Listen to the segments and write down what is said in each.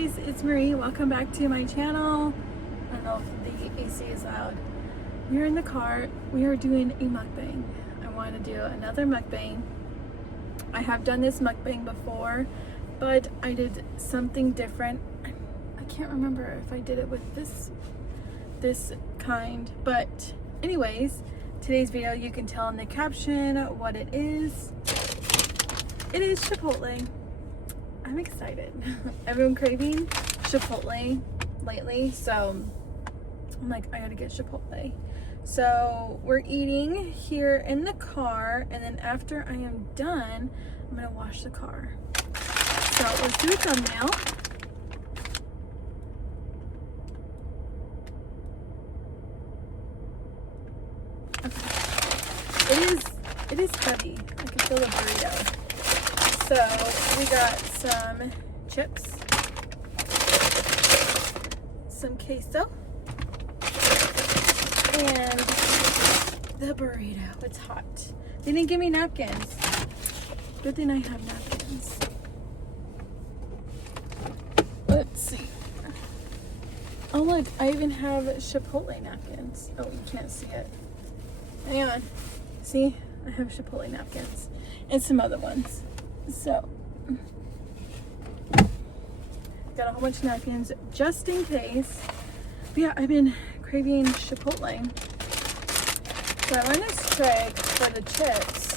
guys, it's Marie. Welcome back to my channel. I don't know if the AC is loud. We're in the car. We are doing a mukbang. I want to do another mukbang. I have done this mukbang before, but I did something different. I can't remember if I did it with this kind, but anyways, today's video, you can tell in the caption what it is. It is Chipotle. I'm excited. I've been craving Chipotle lately, so I'm like, I gotta get Chipotle. So we're eating here in the car, and then after I am done, I'm gonna wash the car. So let's do a thumbnail. Okay. It is heavy. I can feel the burrito. So we got some chips, some queso, and the burrito. It's hot. They didn't give me napkins. Good thing I have napkins. Let's see. Oh look, I even have Chipotle napkins. Oh, you can't see it. Hang on. See? I have Chipotle napkins. And some other ones. So, got a whole bunch of napkins just in case. But yeah, I've been craving Chipotle. So I went this trick for the chips,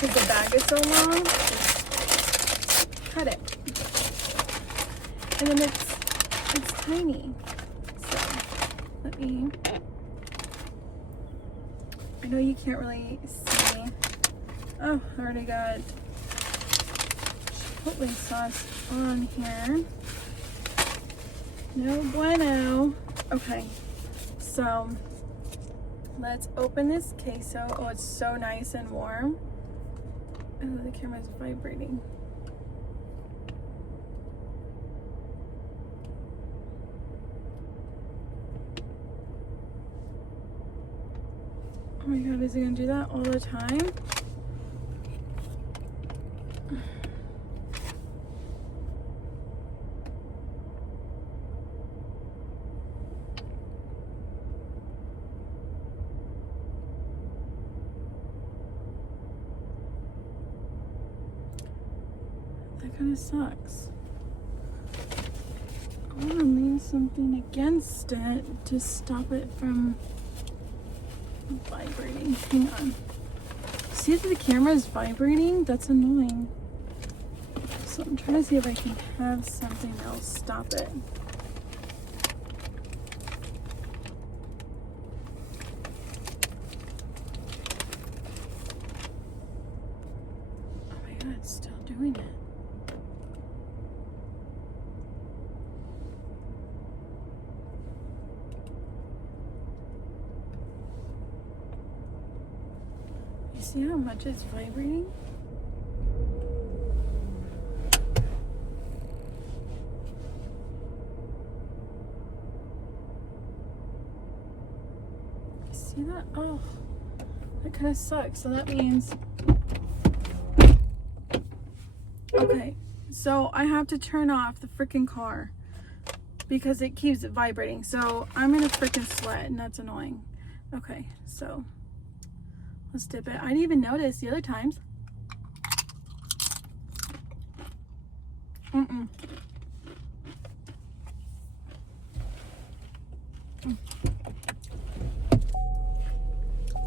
because the bag is so long, just cut it. And then it's tiny. So, let me, I know you can't really see. Oh, I already got Chipotle sauce on here. No bueno. Okay, so let's open this queso. Oh, it's so nice and warm. Oh, the camera's vibrating. Oh my god, is it gonna do that all the time? That kind of sucks. I want to lean something against it to stop it from vibrating. Hang on. See if the camera is vibrating? That's annoying. So I'm trying to see if I can have something that'll stop it. Oh my god, it's still doing it. You see how much it's vibrating? See that? Oh, that kind of sucks. So that means, okay, so I have to turn off the freaking car because it keeps vibrating. So I'm in a freaking sweat, and that's annoying. Okay, so let's dip it. I didn't even notice the other times.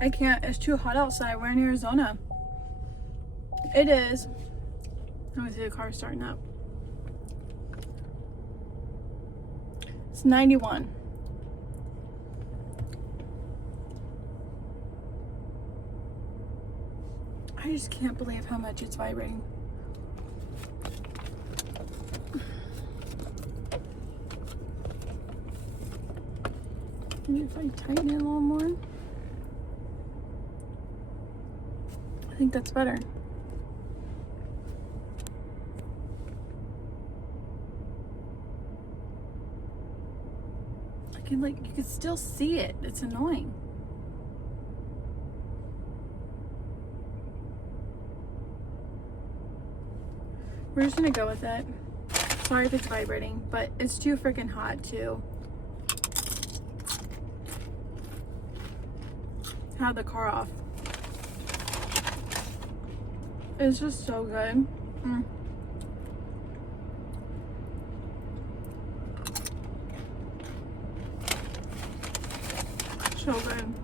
I can't. It's too hot outside. We're in Arizona. It is. Let me see the car starting up. It's 91. I just can't believe how much it's vibrating. Maybe if I tighten it a little more. I think that's better. I can you can still see it. It's annoying. We're just gonna go with it. Sorry if it's vibrating, but it's too freaking hot to have the car off. It's just so good. So good.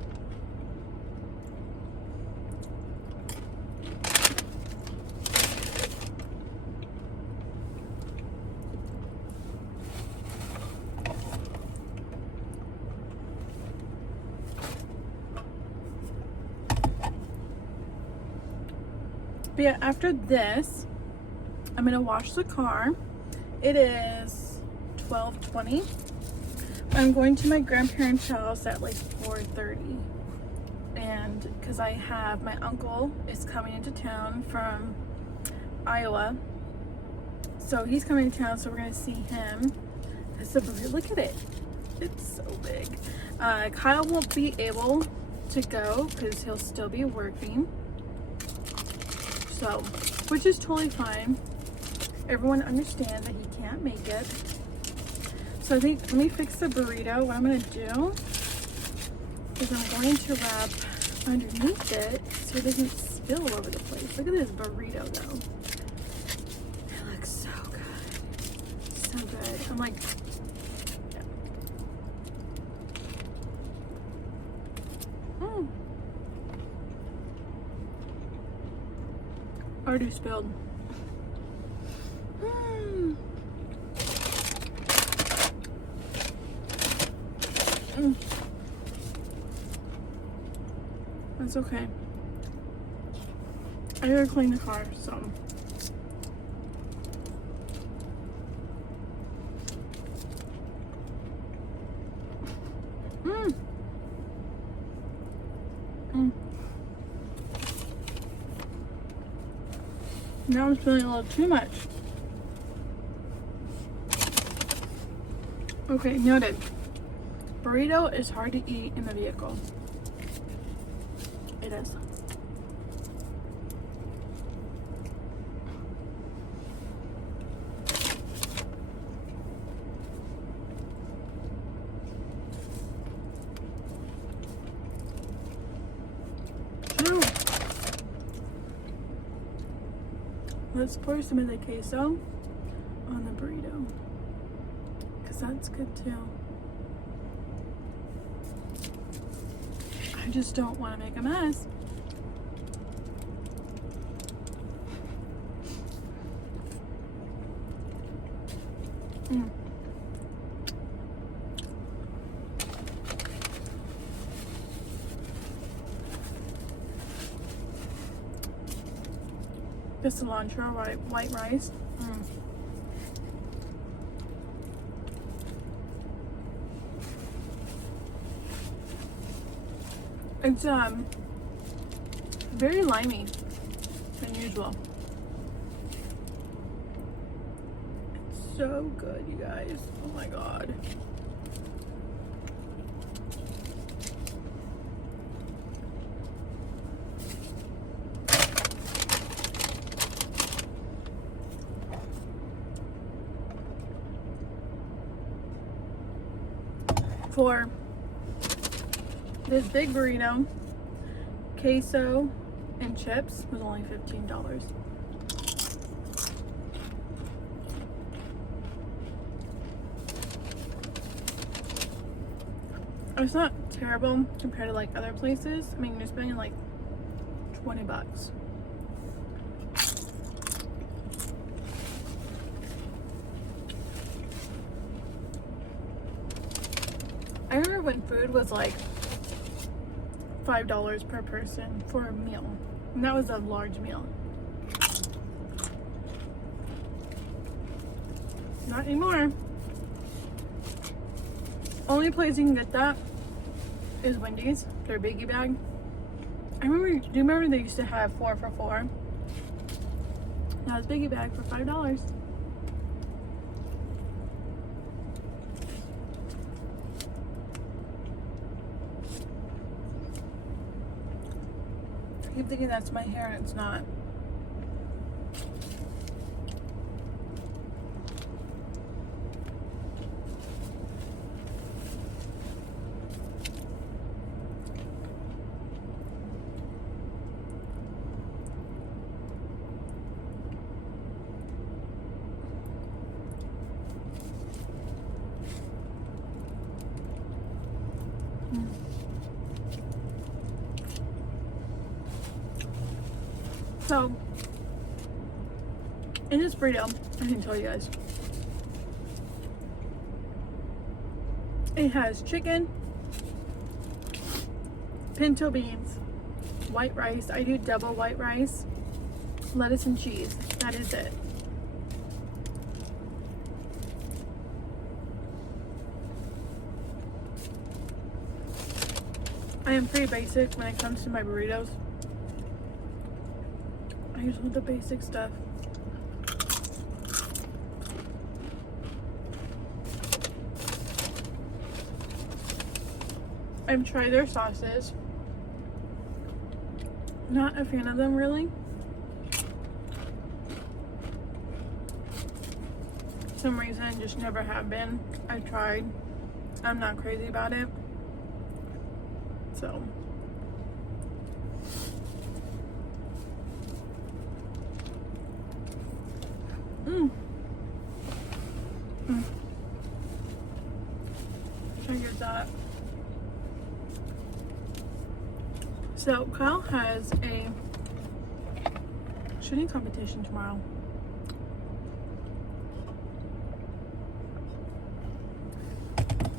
But yeah, after this, I'm gonna wash the car. It is 12:20. I'm going to my grandparents' house at like 4:30, and because I have my uncle is coming into town from Iowa, so he's coming to town, so we're gonna see him. So look at it, it's so big. Kyle won't be able to go because he'll still be working. So, which is totally fine. Everyone understands that he can't make it. So I think, let me fix the burrito. What I'm gonna do is I'm going to wrap underneath it so it doesn't spill all over the place. Look at this burrito though. It looks so good. So good. I'm like, yeah. Already spilled. That's okay. I gotta clean the car, so. Now I'm spilling a little too much. Okay, noted. Burrito is hard to eat in the vehicle. It is. Ow. Let's pour some of the queso on the burrito, because that's good too. I just don't want to make a mess. The cilantro white rice. It's very limey than usual. It's so good, you guys. Oh my god. For this big burrito, queso and chips was only $15. It's not terrible compared to like other places. I mean, you're spending like 20 bucks. I remember when food was like $5 per person for a meal, and that was a large meal. Not anymore. Only place you can get that is Wendy's, their biggie bag. I remember, do you remember they used to have 4 for $4? Now it's biggie bag for $5. I keep thinking that's my hair and it's not. So, in this burrito, I can tell you guys, it has chicken, pinto beans, white rice. I do double white rice, lettuce and cheese. That is it. I am pretty basic when it comes to my burritos. I just want the basic stuff. I've tried their sauces. Not a fan of them really. For some reason, I just never have been. I've tried. I'm not crazy about it. So. Try to get that. So Kyle has a shooting competition tomorrow.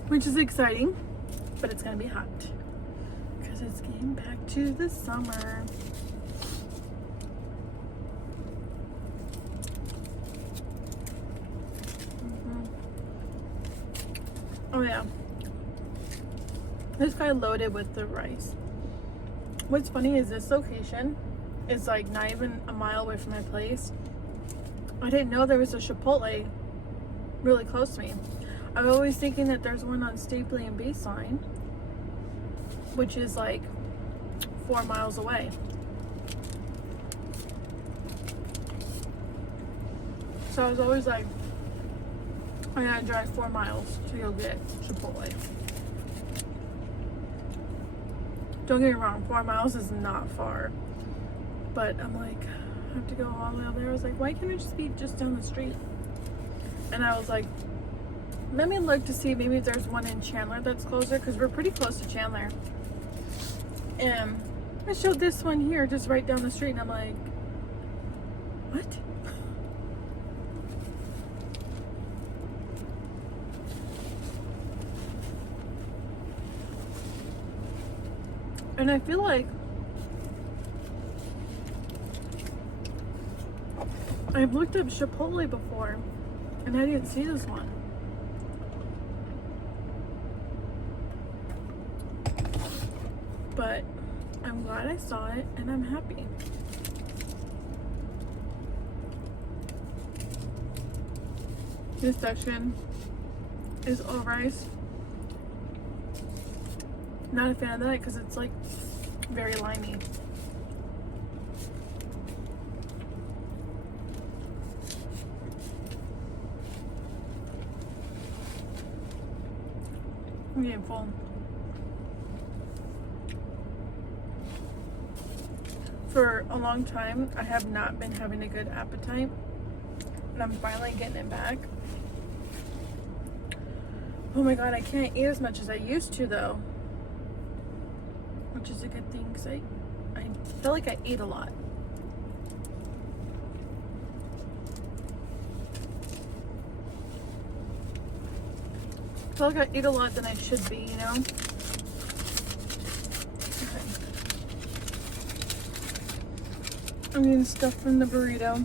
Which is exciting, but it's gonna be hot because it's getting back to the summer. Oh yeah, this guy loaded with the rice. What's funny is this location is like not even a mile away from my place. I didn't know there was a Chipotle really close to me. I'm always thinking that there's one on Stapley and Baseline, which is like 4 miles away. So I was always like, I gotta drive 4 miles to go get Chipotle. Don't get me wrong, 4 miles is not far. But I'm like, I have to go all the way over there. I was like, why can't I just be just down the street? And I was like, let me look to see maybe if there's one in Chandler that's closer, because we're pretty close to Chandler. And I showed this one here just right down the street, and I'm like, what? And I feel like I've looked up Chipotle before and I didn't see this one. But I'm glad I saw it and I'm happy. This section is all rice. Not a fan of that because it's like very limey. I'm getting full. For a long time, I have not been having a good appetite, and I'm finally getting it back. Oh my god, I can't eat as much as I used to though. Which is a good thing because I feel like I eat a lot. I feel like I eat a lot than I should be, you know? Okay. I'm getting stuff from the burrito.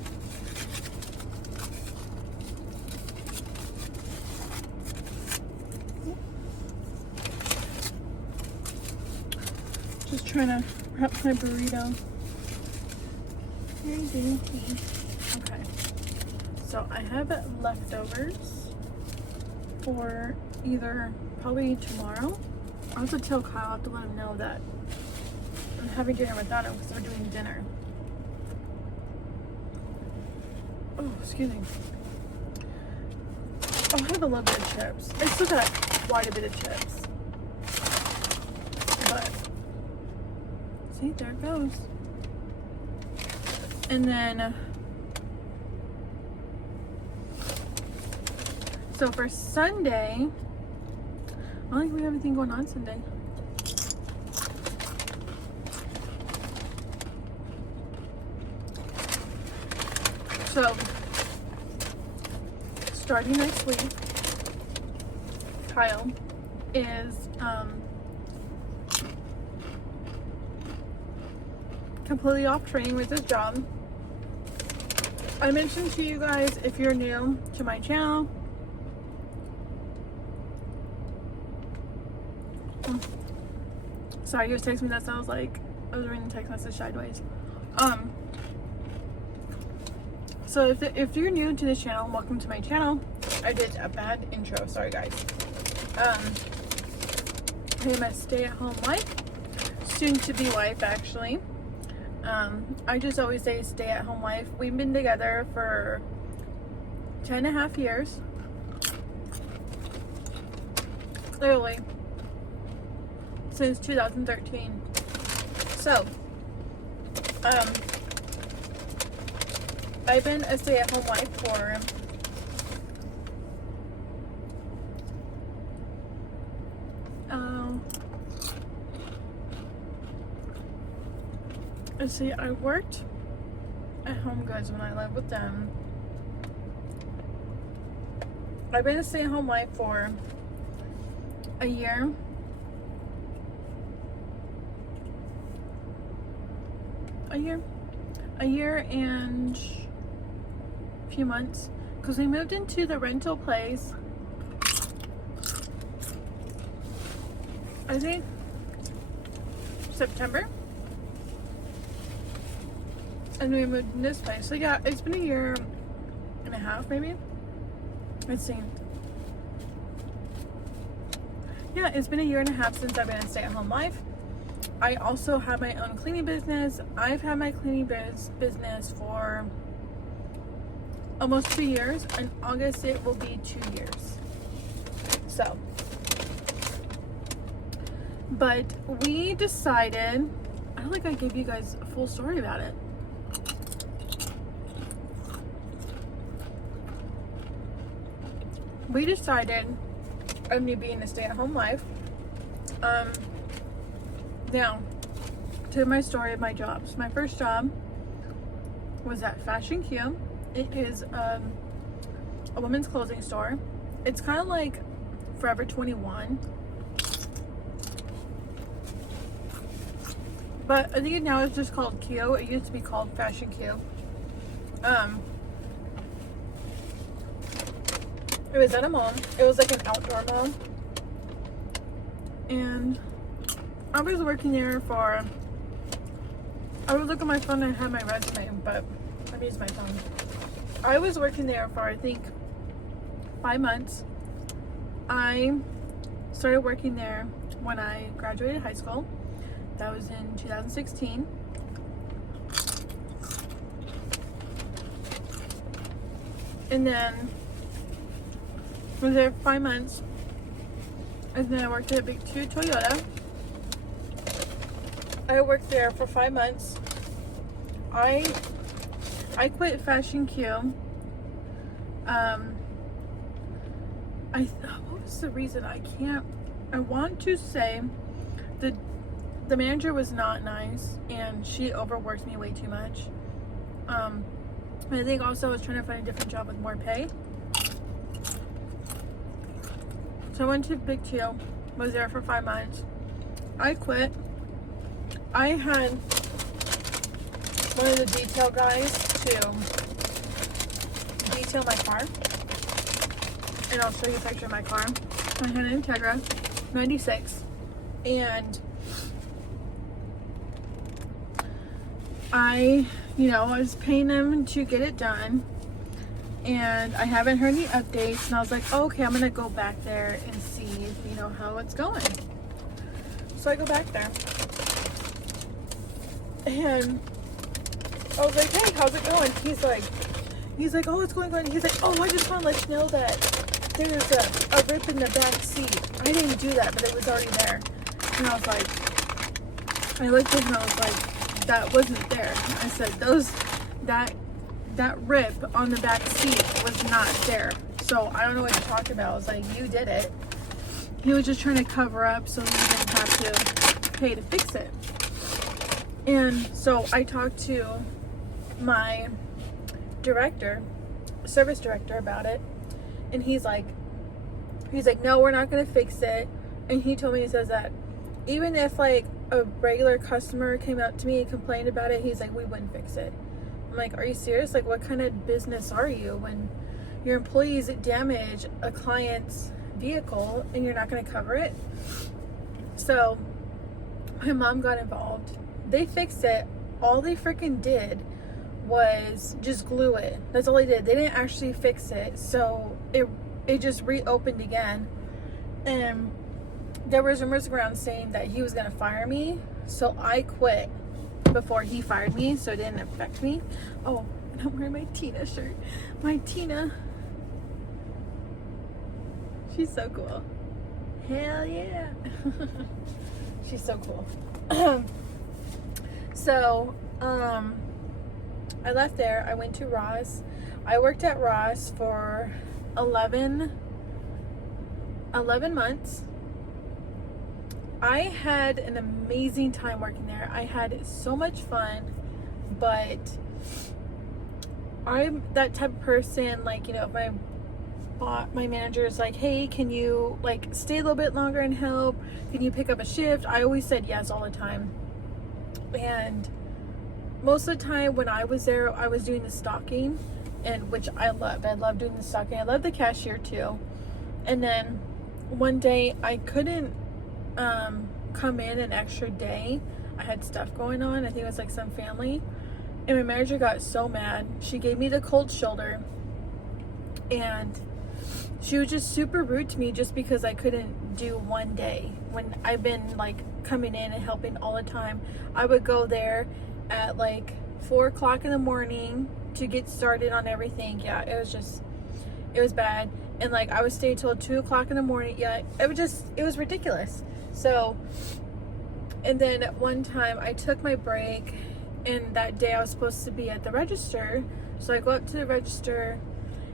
Just trying to wrap my burrito. Very dainty. Okay. So I have leftovers for either probably tomorrow. I'll have to tell Kyle, I'll have to let him know that I'm having dinner without him because we're doing dinner. Oh, excuse me. I'll have a little bit of chips. I still got quite a bit of chips. But see, there it goes. And then so for Sunday, I don't think we have anything going on Sunday. So, starting next week, Kyle is completely off training with his job. I mentioned to you guys, if you're new to my channel, sorry, you was texting me that sounds like I was reading the text message sideways. So if you're new to this channel, welcome to my channel. I did a bad intro, sorry guys. I am a stay-at-home wife, soon to be wife actually. I just always say stay-at-home wife. We've been together for 10.5 years. Literally. Since 2013. So, I've been a stay-at-home wife for let's see, I worked at Home Goods when I lived with them. I've been a stay-at-home wife for a year. A year and a few months, because we moved into the rental place, I think September, and we moved in this place. So yeah, it's been a year and a half maybe. Let's see. Yeah, it's been a year and a half since I've been a stay-at-home wife. I also have my own cleaning business. I've had my cleaning business for almost 2 years. In August, it will be 2 years. So, but we decided, I don't think I gave you guys a full story about it. We decided, of me being a stay-at-home wife, now, to my story of my jobs. My first job was at Fashion Q. It is a women's clothing store. It's kind of like Forever 21. But I think now it's just called Q. It used to be called Fashion Q. It was at a mall. It was like an outdoor mall. And I was working there for, I would look at my phone and I had my resume, but I'm using my phone. I was working there for, I think, 5 months. I started working there when I graduated high school. That was in 2016. And then I was there for 5 months. And then I worked at Big 2 Toyota. I worked there for 5 months. I quit Fashion Q. What was the reason? I want to say the manager was not nice and she overworked me way too much. I think also I was trying to find a different job with more pay. So I went to Big 2, was there for 5 months. I quit. I had one of the detail guys to detail my car. And I'll show you a picture of my car. I had an Integra 96. And I was paying them to get it done. And I haven't heard any updates. And I was like, oh, okay, I'm going to go back there and see, how it's going. So I go back there. And I was like, hey, how's it going? He's like, oh, it's going good. He's like, oh, I just want to let you know that there's a rip in the back seat. I didn't do that, but it was already there. And I was like, I looked at him and I was like, that wasn't there. I said, that rip on the back seat was not there. So I don't know what you're talking about. I was like, you did it. He was just trying to cover up so he didn't have to pay to fix it. And so I talked to my service director about it, and he's like, no, we're not gonna fix it. And he told me, he says that even if like a regular customer came up to me and complained about it, he's like, we wouldn't fix it. I'm like, are you serious? Like, what kind of business are you when your employees damage a client's vehicle and you're not going to cover it? So my mom got involved. They fixed it. All they freaking did was just glue it. That's all they did. They didn't actually fix it. So it just reopened again. And there was rumors around saying that he was going to fire me. So I quit before he fired me, so it didn't affect me. Oh, and I'm wearing my Tina shirt. My Tina. She's so cool. Hell yeah. She's so cool. So, I left there. I went to Ross. I worked at Ross for 11 months. I had an amazing time working there. I had so much fun, but I'm that type of person, like, you know, if my manager is like, hey, can you like stay a little bit longer and help? Can you pick up a shift? I always said yes all the time. And most of the time when I was there, I was doing the stocking, and which I loved. I loved doing the stocking. I loved the cashier too. And then one day I couldn't come in an extra day. I had stuff going on. I think it was like some family, and my manager got so mad. She gave me the cold shoulder, and she was just super rude to me just because I couldn't do one day when I've been like coming in and helping all the time. I would go there at like 4 o'clock in the morning to get started on everything. Yeah, it was bad. And like I would stay till 2 o'clock in the morning. Yeah, it was ridiculous. So, and then at one time I took my break, and that day I was supposed to be at the register. So I go up to the register,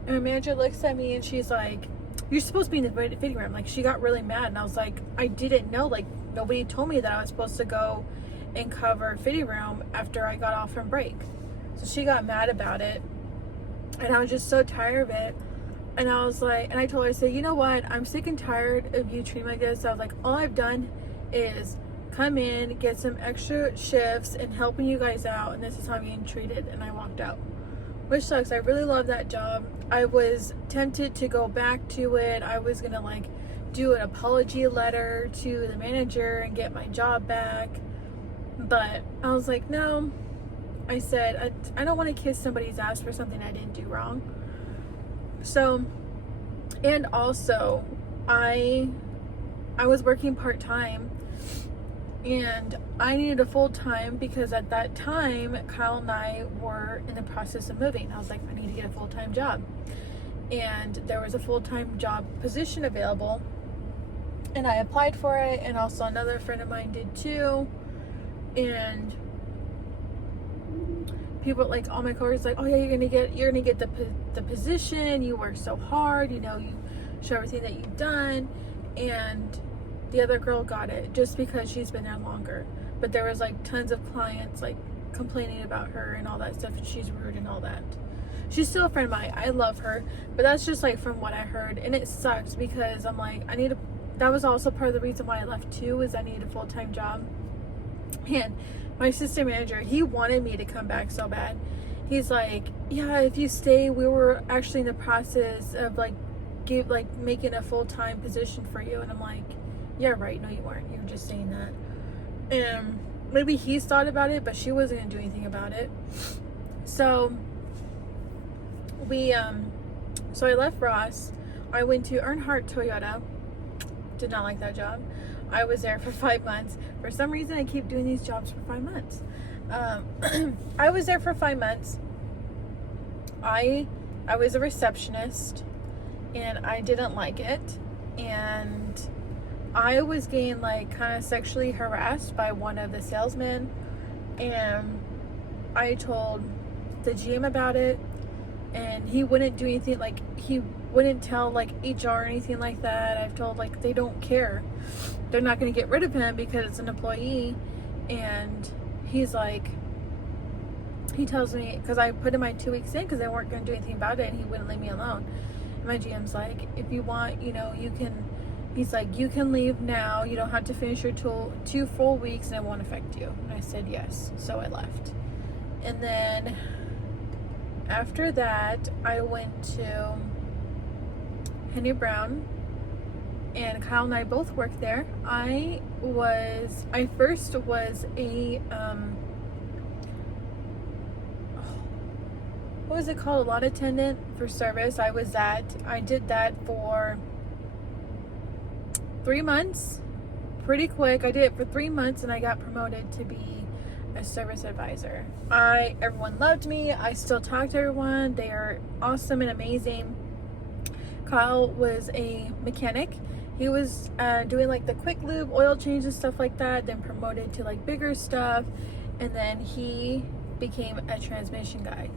and my manager looks at me and she's like, you're supposed to be in the fitting room. Like, she got really mad, and I was like, I didn't know. Like, nobody told me that I was supposed to go and cover fitting room after I got off from break. So she got mad about it, and I was just so tired of it. And I was like, and I told her, I said, you know what? I'm sick and tired of you treating me like this. I was like, all I've done is come in, get some extra shifts, and helping you guys out, and this is how I'm getting treated. And I walked out, which sucks. I really love that job. I was tempted to go back to it. I was gonna like do an apology letter to the manager and get my job back, but I was like, no. I said, I don't want to kiss somebody's ass for something I didn't do wrong. So, and also I was working part-time, and I needed a full-time because at that time Kyle and I were in the process of moving. I was like, I need to get a full-time job, and there was a full-time job position available, and I applied for it, and also another friend of mine did too. And people, like, all my coworkers, like, oh yeah, you're gonna get the position. You work so hard, you know, you show everything that you've done. And the other girl got it just because she's been there longer. But there was like tons of clients like complaining about her and all that stuff, and she's rude and all that. She's still a friend of mine. I love her, but that's just like from what I heard, and it sucks because I'm like, that was also part of the reason why I left too, is I needed a full-time job. And my assistant manager, he wanted me to come back so bad. He's like, yeah, if you stay, we were actually in the process of making a full-time position for you. And I'm like, yeah, right. No, you weren't. You were just saying that. And maybe he's thought about it, but she wasn't gonna do anything about it. So I left Ross. I went to Earnhardt Toyota. Did not like that job. I was there for 5 months. For some reason, I keep doing these jobs for 5 months. I was there for 5 months. I was a receptionist, and I didn't like it. And I was getting like kind of sexually harassed by one of the salesmen, and I told the GM about it, and he wouldn't do anything. Like, he wouldn't tell like HR or anything like that. I've told, like, they don't care. They're not going to get rid of him because it's an employee. And he's like, he tells me, because I put in my 2 weeks in because they weren't going to do anything about it, and he wouldn't leave me alone. And my GM's like, if you want, you know, you can, he's like, you can leave now. You don't have to finish your 2 full weeks and it won't affect you. And I said yes. So I left. And then after that, I went to Henry Brown, and Kyle and I both worked there. I first was a, what was it called? A lot attendant for service. I did that for 3 months, pretty quick. I did it for 3 months and I got promoted to be a service advisor. Everyone loved me. I still talk to everyone. They are awesome and amazing. Kyle was a mechanic. He was doing like the quick lube, oil changes, stuff like that, then promoted to like bigger stuff, and then he became a transmission guy.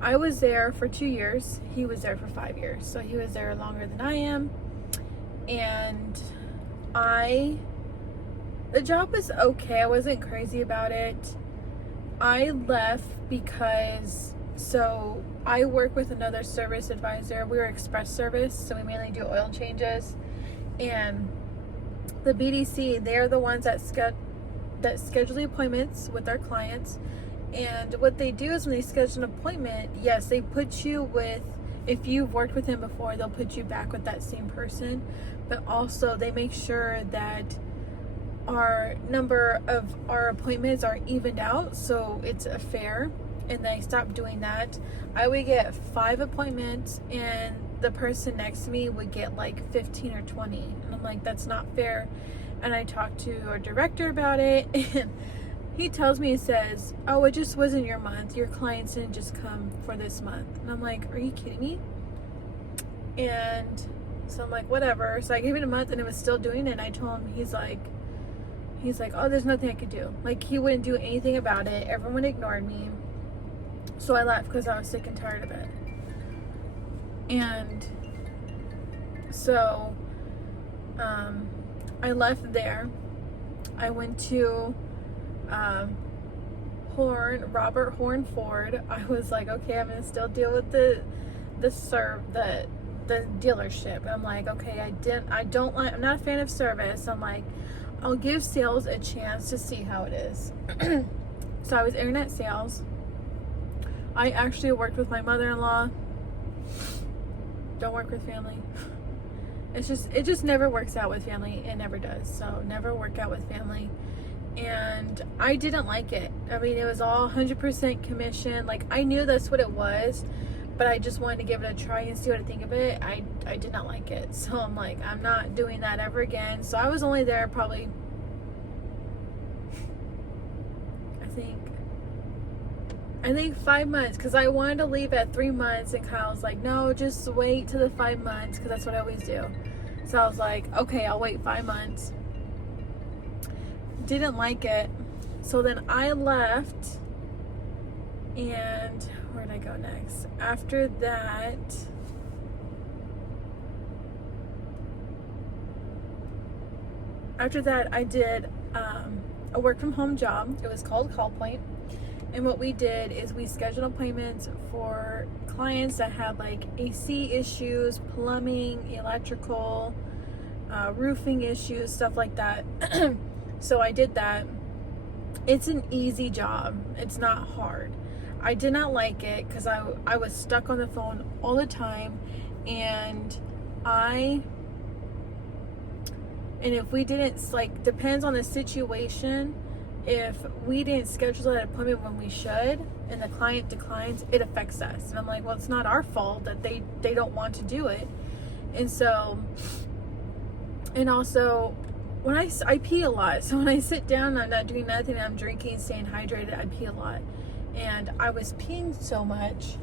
I was there for 2 years. He was there for 5 years. So he was there longer than I am. And the job was okay. I wasn't crazy about it. I left because, so I work with another service advisor. We were express service, so we mainly do oil changes. And the BDC, they're the ones that schedule the appointments with our clients. And what they do is when they schedule an appointment, yes, they put you with, if you've worked with him before, they'll put you back with that same person. But also they make sure that our number of our appointments are evened out, so it's a fair. And they stopped doing that. I would get 5 appointments and the person next to me would get like 15 or 20. And I'm like, that's not fair. And I talked to our director about it, and he tells me, he says, oh, it just wasn't your month. Your clients didn't just come for this month. And I'm like, are you kidding me? And so I'm like, whatever. So I gave it a month and it was still doing it. And I told him, he's like, oh, there's nothing I could do. Like, he wouldn't do anything about it. Everyone ignored me. So I left because I was sick and tired of it. And so I left there. I went to Robert Horn Ford. I was like, okay, I'm gonna still deal with the dealership. And I'm like, okay, I'm not a fan of service. I'm like, I'll give sales a chance to see how it is. So I was internet sales. I actually worked with my mother-in-law. Don't work with family. It just never works out with family. It never does. So never work out with family. And I didn't like it. I mean, it was all 100% commission. Like, I knew that's what it was, but I just wanted to give it a try and see what I think of it. I did not like it. So I'm like, I'm not doing that ever again. So I was only there probably, I think 5 months, because I wanted to leave at 3 months, and Kyle's like, no, just wait till the 5 months, because that's what I always do. So I was like, okay, I'll wait 5 months. Didn't like it. So then I left, and where did I go next? After that I did a work from home job. It was called Call Point. And what we did is we scheduled appointments for clients that had like AC issues, plumbing, electrical, roofing issues, stuff like that. So I did that. It's an easy job. It's not hard. I did not like it because I was stuck on the phone all the time, and if we didn't, like, depends on the situation. If we didn't schedule that appointment when we should and the client declines, it affects us. And I'm like, well, it's not our fault that they don't want to do it. And so, and also when I pee a lot. So when I sit down, I'm not doing nothing, I'm drinking, staying hydrated, I pee a lot. And I was peeing so much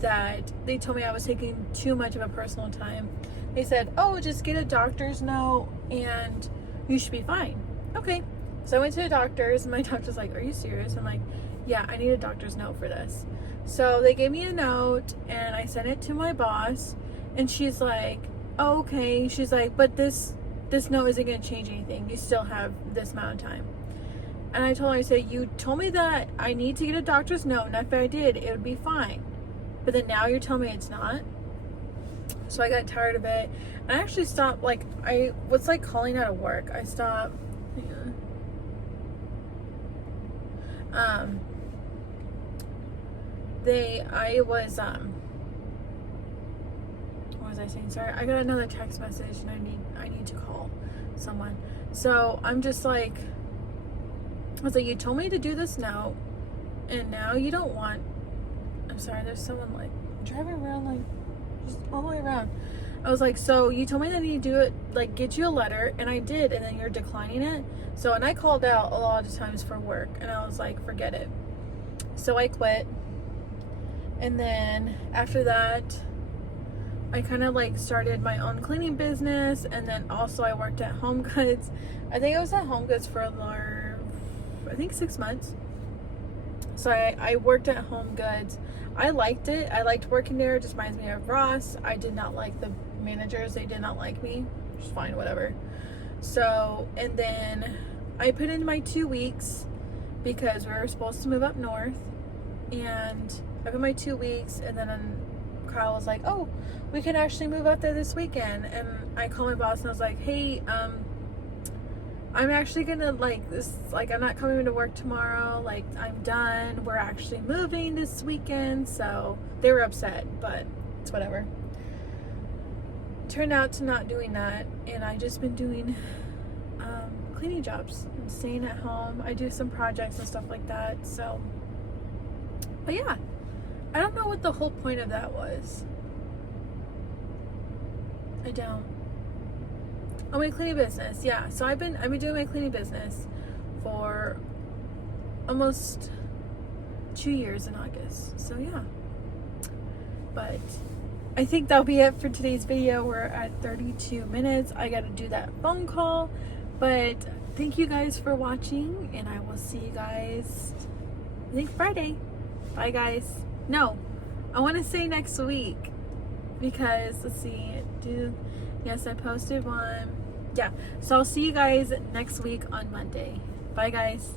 that they told me I was taking too much of a personal time. They said, oh, just get a doctor's note and you should be fine. Okay. So I went to the doctor's, and my doctor's like, are you serious? I'm like, yeah, I need a doctor's note for this. So they gave me a note, and I sent it to my boss, and she's like, oh, okay. She's like, but this note isn't going to change anything. You still have this amount of time. And I told her, I said, you told me that I need to get a doctor's note, and if I did, it would be fine. But then now you're telling me it's not. So I got tired of it. I actually stopped, like, I was like calling out of work. I stopped. What was I saying? Sorry, I got another text message and I need to call someone. So I'm just like, I was like, you told me to do this now, and now you don't want. I'm sorry, there's someone like driving around, like just all the way around. I was like, so you told me that I need to do it, like get you a letter, and I did, and then you're declining it. So, and I called out a lot of times for work, and I was like, forget it. So I quit. And then after that, I kind of like started my own cleaning business, and then also I worked at Home Goods. I think I was at Home Goods for I think 6 months. So I worked at Home Goods. I liked it. I liked working there. It just reminds me of Ross. I did not like the managers. They did not like me. Just fine, whatever. So, and then I put in my 2 weeks because we were supposed to move up north. And I put my 2 weeks, and then Kyle was like, oh, we can actually move up there this weekend. And I called my boss and I was like, hey, I'm actually gonna I'm not coming to work tomorrow. Like, I'm done. We're actually moving this weekend. So they were upset, but it's whatever. Turned out to not doing that, and I just been doing cleaning jobs and staying at home. I do some projects and stuff like that. So, but yeah, I don't know what the whole point of that was. I don't. Oh, my cleaning business, yeah. So I've been doing my cleaning business for almost 2 years in August. So yeah. But I think that'll be it for today's video. We're at 32 minutes. I got to do that phone call. But thank you guys for watching, and I will see you guys, I think, Friday. Bye, guys. No, I want to say next week because, let's see, yes, I posted one. Yeah, so I'll see you guys next week on Monday. Bye, guys.